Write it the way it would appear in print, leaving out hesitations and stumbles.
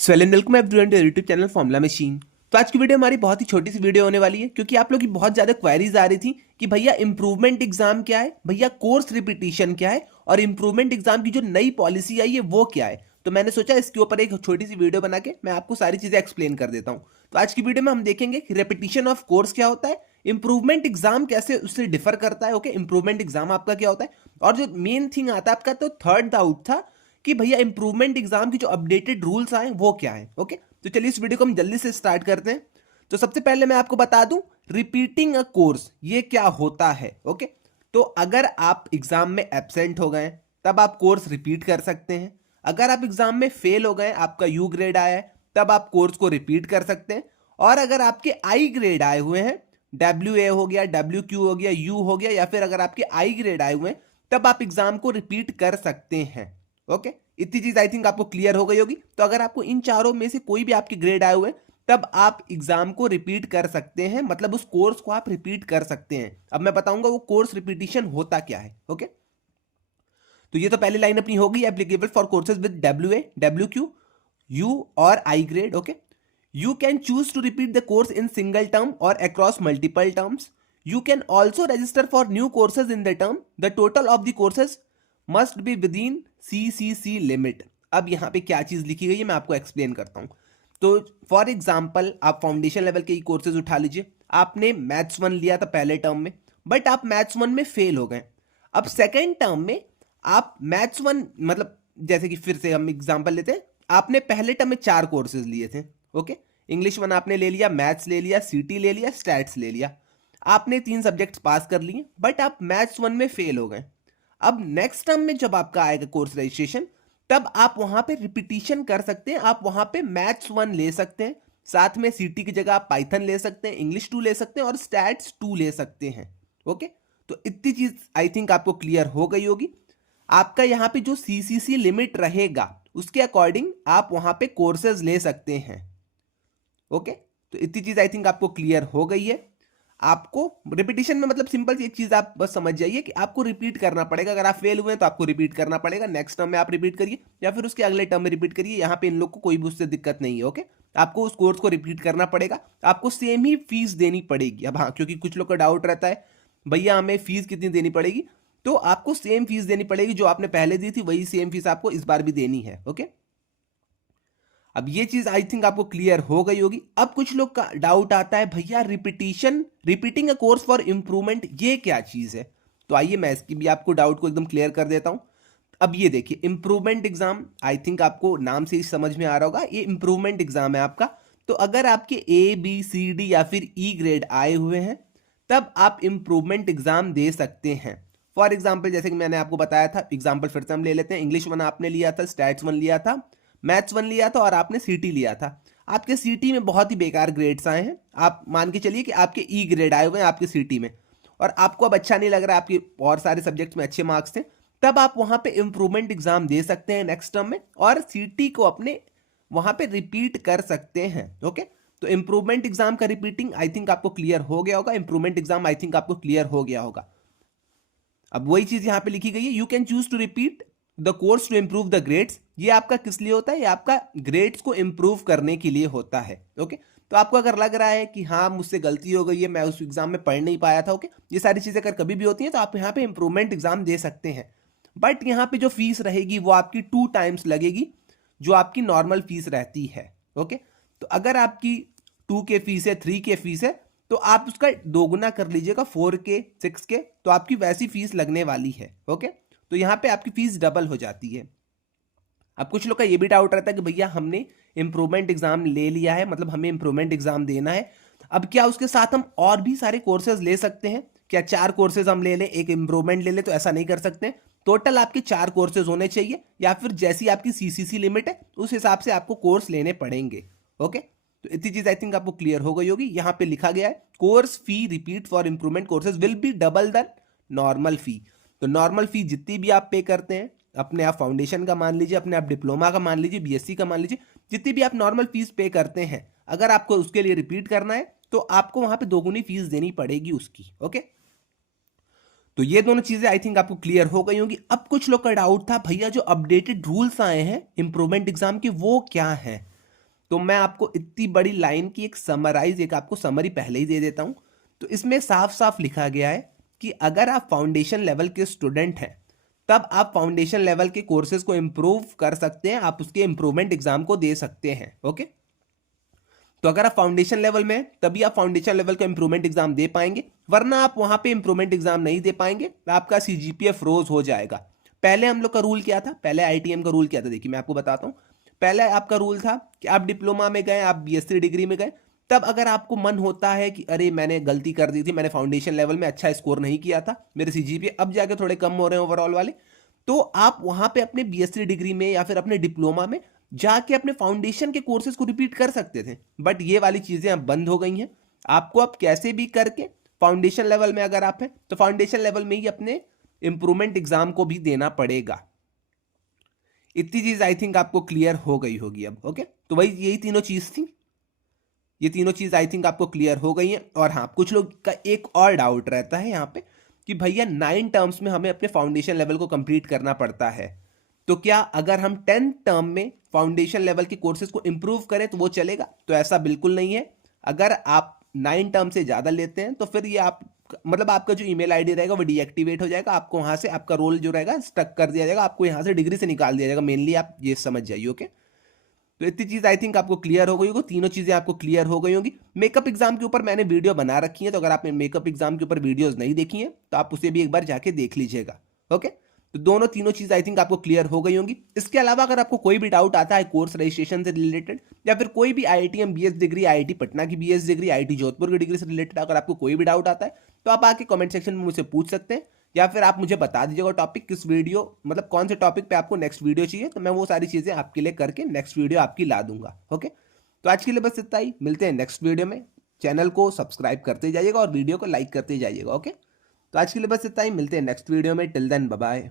Welcome everyone to YouTube channel formula machine. तो आज की वीडियो हमारी बहुत ही छोटी सी वीडियो होने वाली है, क्योंकि आप लोग की बहुत ज्यादा क्वेरीज आ रही थी कि भैया इंप्रूवमेंट एग्जाम क्या है, भैया कोर्स रिपीटिशन क्या है, और इंप्रूवमेंट एग्जाम की जो नई पॉलिसी आई है वो क्या है। तो मैंने सोचा इसके ऊपर एक छोटी सी वीडियो बना के मैं आपको सारी चीजें एक्सप्लेन कर देता हूँ। तो आज की वीडियो में हम देखेंगे कि रेपिटिशन ऑफ कोर्स क्या होता है, इंप्रूवमेंट एग्जाम कैसे उससे डिफर करता है, ओके, इंप्रूवमेंट एग्जाम आपका क्या होता है, और जो मेन थिंग आता है आपका, तो थर्ड डाउट था कि भैया इंप्रूवमेंट एग्जाम की जो अपडेटेड रूल्स आए वो क्या है। ओके, तो चलिए इस वीडियो को हम जल्दी से स्टार्ट करते हैं। तो सबसे पहले मैं आपको बता दूं रिपीटिंग अ कोर्स ये क्या होता है। ओके, तो अगर आप एग्जाम में एब्सेंट हो गए तब आप कोर्स रिपीट कर सकते हैं। अगर आप एग्जाम में फेल हो गए, आपका यू ग्रेड आया है, तब आप कोर्स को रिपीट कर सकते हैं। और अगर आपके आई ग्रेड आए हुए हैं, डब्ल्यू ए हो गया, डब्ल्यू क्यू हो गया, यू हो गया, या फिर अगर आपके आई ग्रेड आए हुए हैं, तब आप एग्जाम को रिपीट कर सकते हैं। ओके, इतनी चीज आई थिंक आपको क्लियर हो गई होगी। तो अगर आपको इन चारों में से कोई भी आपके ग्रेड आए हुए तब आप एग्जाम को रिपीट कर सकते हैं, मतलब उस कोर्स को आप रिपीट कर सकते हैं। अब मैं बताऊंगा वो कोर्स रिपीटिशन होता क्या है। ओके, तो ये तो पहली लाइन अपनी होगी, applicable for courses with W A, W Q, U और I grade. Okay, you can choose to repeat the course in single term or across multiple terms. You can also register for new courses in the term. The total of the courses must be within CCC limit. अब यहाँ पे क्या चीज लिखी गई है मैं आपको एक्सप्लेन करता हूँ। तो फॉर एग्जाम्पल आप फाउंडेशन लेवल के ही कोर्सेज उठा लीजिए। आपने मैथ्स 1 लिया था पहले टर्म में, बट आप मैथ्स 1 में फेल हो गए। अब सेकेंड टर्म में आप मैथ्स 1, मतलब जैसे कि फिर से हम एग्जाम्पल लेते हैं, आपने पहले टर्म में 4 कोर्सेज लिए थे। ओके, इंग्लिश 1 आपने ले लिया, मैथ्स ले लिया, सीटी ले लिया, स्टैट्स ले लिया, आपने 3 सब्जेक्ट्स पास कर लिए, बट आप मैथ्स 1 में फेल हो गए। अब नेक्स्ट टर्म में जब आपका आएगा कोर्स रजिस्ट्रेशन, तब आप वहां पे रिपीटिशन कर सकते हैं। आप वहां पे मैथ्स 1 ले सकते हैं, साथ में सीटी की जगह आप पाइथन ले सकते हैं, इंग्लिश 2 ले सकते हैं और स्टैट्स 2 ले सकते हैं। ओके, तो इतनी चीज आई थिंक आपको क्लियर हो गई होगी। आपका यहाँ पे जो सीसीसी लिमिट रहेगा उसके अकॉर्डिंग आप वहां पे कोर्सेज ले सकते हैं। ओके, तो इतनी चीज आई थिंक आपको क्लियर हो गई है। आपको रिपीटिशन में मतलब सिंपल एक चीज आप बस समझ जाइए कि आपको रिपीट करना पड़ेगा। अगर आप फेल हुए हैं तो आपको रिपीट करना पड़ेगा, नेक्स्ट टर्म में आप रिपीट करिए या फिर उसके अगले टर्म में रिपीट करिए। यहाँ पे इन लोग को कोई भी उससे दिक्कत नहीं है। ओके, आपको उस कोर्स को रिपीट करना पड़ेगा, आपको सेम ही फीस देनी पड़ेगी। अब हाँ, क्योंकि कुछ लोग का डाउट रहता है भैया हमें फीस कितनी देनी पड़ेगी, तो आपको सेम फीस देनी पड़ेगी जो आपने पहले दी थी, वही सेम फीस आपको इस बार भी देनी है। ओके, अब ये चीज आई थिंक आपको क्लियर हो गई होगी। अब कुछ लोग का डाउट आता है भैया repeating a course for improvement ये क्या चीज है। तो आइए मैं इसकी भी आपको डाउट को एकदम क्लियर कर देता हूं। अब ये देखिए, इंप्रूवमेंट एग्जाम आई थिंक आपको नाम से ही समझ में आ रहा होगा, ये इंप्रूवमेंट एग्जाम है आपका। तो अगर आपके ए बी सी डी या फिर ई ग्रेड आए हुए हैं तब आप इंप्रूवमेंट एग्जाम दे सकते हैं। फॉर एग्जाम्पल जैसे कि मैंने आपको बताया था, एग्जाम्पल फिर से हम ले लेते हैं। इंग्लिश 1 आपने लिया था, स्टैट्स 1 लिया था, मैथ्स 1 लिया था और आपने सीटी लिया था। आपके सीटी में बहुत ही बेकार ग्रेड्स आए हैं। आप मान के चलिए कि आपके ई ग्रेड आए हुए हैं आपके सीटी में, और आपको अब अच्छा नहीं लग रहा, आपके और सारे सब्जेक्ट्स में अच्छे मार्क्स थे, तब आप वहां पे इंप्रूवमेंट एग्जाम दे सकते हैं नेक्स्ट टर्म में, और सीटी को अपने वहां पे रिपीट कर सकते हैं। ओके, तो इंप्रूवमेंट एग्जाम का रिपीटिंग आई थिंक आपको क्लियर हो गया होगा। इंप्रूवमेंट एग्जाम आई थिंक आपको क्लियर हो गया होगा। अब वही चीज यहां पे लिखी गई है, you can choose to repeat the course to improve the grades. ये आपका किस लिए होता है, ये आपका ग्रेड्स को इंप्रूव करने के लिए होता है। ओके, तो आपको अगर लग रहा है कि हाँ मुझसे गलती हो गई है, मैं उस एग्जाम में पढ़ नहीं पाया था, ओके, ये सारी चीजें अगर कभी भी होती हैं तो आप यहाँ पे इंप्रूवमेंट एग्जाम दे सकते हैं। बट यहाँ पे जो फीस रहेगी वो आपकी 2 टाइम्स लगेगी जो आपकी नॉर्मल फीस रहती है। ओके, तो अगर आपकी 2 के फीस है, 3 के फीस है, तो आप उसका दोगुना कर लीजिएगा, 4 के, 6 के, तो आपकी वैसी फीस लगने वाली है। ओके, तो यहाँ पे आपकी फीस डबल हो जाती है। अब कुछ लोग का ये भी डाउट रहता है कि भैया हमने इंप्रूवमेंट एग्जाम ले लिया है, मतलब हमें इंप्रूवमेंट एग्जाम देना है, अब क्या उसके साथ हम और भी सारे कोर्सेज ले सकते हैं क्या? 4 कोर्सेज हम ले लें, एक इंप्रूवमेंट ले लें? तो ऐसा नहीं कर सकते। टोटल आपके 4 कोर्सेज होने चाहिए, या फिर जैसी आपकी सीसीसी लिमिट है उस हिसाब से आपको कोर्स लेने पड़ेंगे। ओके, तो इतनी चीज आई थिंक आपको क्लियर हो गई होगी। यहां पे लिखा गया है course fee repeat for improvement courses will be double the normal fee. तो नॉर्मल फी जितनी भी आप पे करते हैं, अपने आप फाउंडेशन का मान लीजिए, अपने आप डिप्लोमा का मान लीजिए, बीएससी का मान लीजिए, जितनी भी आप नॉर्मल फीस पे करते हैं, अगर आपको उसके लिए रिपीट करना है तो आपको वहां पे दोगुनी फीस देनी पड़ेगी उसकी। ओके, तो ये दोनों चीजें आई थिंक आपको क्लियर हो गई होंगी। अब कुछ लोग का डाउट था भैया जो अपडेटेड रूल्स आए हैं इंप्रूवमेंट एग्जाम के वो क्या है। तो मैं आपको इतनी बड़ी लाइन की एक आपको समरी पहले ही दे देता हूं। तो इसमें साफ साफ लिखा गया है कि अगर आप फाउंडेशन लेवल के स्टूडेंट हैं तब आप फाउंडेशन लेवल के कोर्सेज को इंप्रूव कर सकते हैं, आप उसके इंप्रूवमेंट एग्जाम को दे सकते हैं। ओके, तो अगर आप फाउंडेशन लेवल में तभी आप फाउंडेशन लेवल का इंप्रूवमेंट एग्जाम दे पाएंगे, वरना आप वहां पे इंप्रूवमेंट एग्जाम नहीं दे पाएंगे, आपका सीजीपीए फ्रोज हो जाएगा। पहले हम लोग का रूल क्या था, पहले आईटीएम का रूल क्या था, देखिए मैं आपको बताता हूं। पहले आपका रूल था कि आप डिप्लोमा में गए, आप बीएससी डिग्री में गए, तब अगर आपको मन होता है कि अरे मैंने गलती कर दी थी, मैंने फाउंडेशन लेवल में अच्छा स्कोर नहीं किया था, मेरे सीजीपीए अब जाके थोड़े कम हो रहे हैं ओवरऑल वाले, तो आप वहां पे अपने बीएससी डिग्री में या फिर अपने डिप्लोमा में जाके अपने फाउंडेशन के कोर्सेज को रिपीट कर सकते थे। बट ये वाली चीजें अब बंद हो गई हैं। आपको अब कैसे भी करके फाउंडेशन लेवल में अगर आप हैं तो फाउंडेशन लेवल में ही अपने इंप्रूवमेंट एग्जाम को भी देना पड़ेगा। इतनी चीज आई थिंक आपको क्लियर हो गई होगी अब। ओके, तो वही यही तीनों चीज थी, ये तीनों चीज आई थिंक आपको क्लियर हो गई हैं। और हाँ, कुछ लोग का एक और डाउट रहता है यहाँ पे कि भैया 9 टर्म्स में हमें अपने फाउंडेशन लेवल को कंप्लीट करना पड़ता है, तो क्या अगर हम 10 टर्म में फाउंडेशन लेवल के कोर्सेज को इंप्रूव करें तो वो चलेगा? तो ऐसा बिल्कुल नहीं है। अगर आप 9 टर्म से ज्यादा लेते हैं तो फिर ये आप मतलब आपका जो ईमेल आईडी रहेगा वो डीएक्टिवेट हो जाएगा, आपको वहां से आपका रोल जो रहेगा स्टक कर दिया जाएगा, आपको यहां से डिग्री से निकाल दिया जाएगा। मेनली आप ये समझ जाइए। ओके, तो इतनी चीज आई थिंक आपको क्लियर हो गई होगी, तीनों चीजें आपको क्लियर हो गई होंगी। मेकअप एग्जाम के ऊपर मैंने वीडियो बना रखी है, तो अगर आपने मेकअप एग्जाम के ऊपर वीडियोस नहीं देखी हैं तो आप उसे भी एक बार जाके देख लीजिएगा। ओके, तो दोनों तीनों चीज आई थिंक आपको क्लियर हो गई होंगी। इसके अलावा अगर आपको कोई भी डाउट आता है कोर्स रजिस्ट्रेशन से रिलेटेड, या फिर कोई भी IITM BS degree, IIT Patna की बीएस डिग्री, आईआईटी जोधपुर की डिग्री से रिलेटेड अगर आपको कोई भी डाउट आता है तो आप आके कमेंट सेक्शन में मुझसे पूछ सकते हैं, या फिर आप मुझे बता दीजिएगा टॉपिक किस वीडियो मतलब कौन से टॉपिक पे आपको नेक्स्ट वीडियो चाहिए, तो मैं वो सारी चीजें आपके लिए करके नेक्स्ट वीडियो आपकी ला दूंगा। ओके, तो आज के लिए बस इतना ही, मिलते हैं नेक्स्ट वीडियो में। चैनल को सब्सक्राइब करते जाइएगा और वीडियो को लाइक करते जाइएगा। ओके, तो आज के लिए बस इतना ही, मिलते हैं नेक्स्ट वीडियो में। Till then bye bye.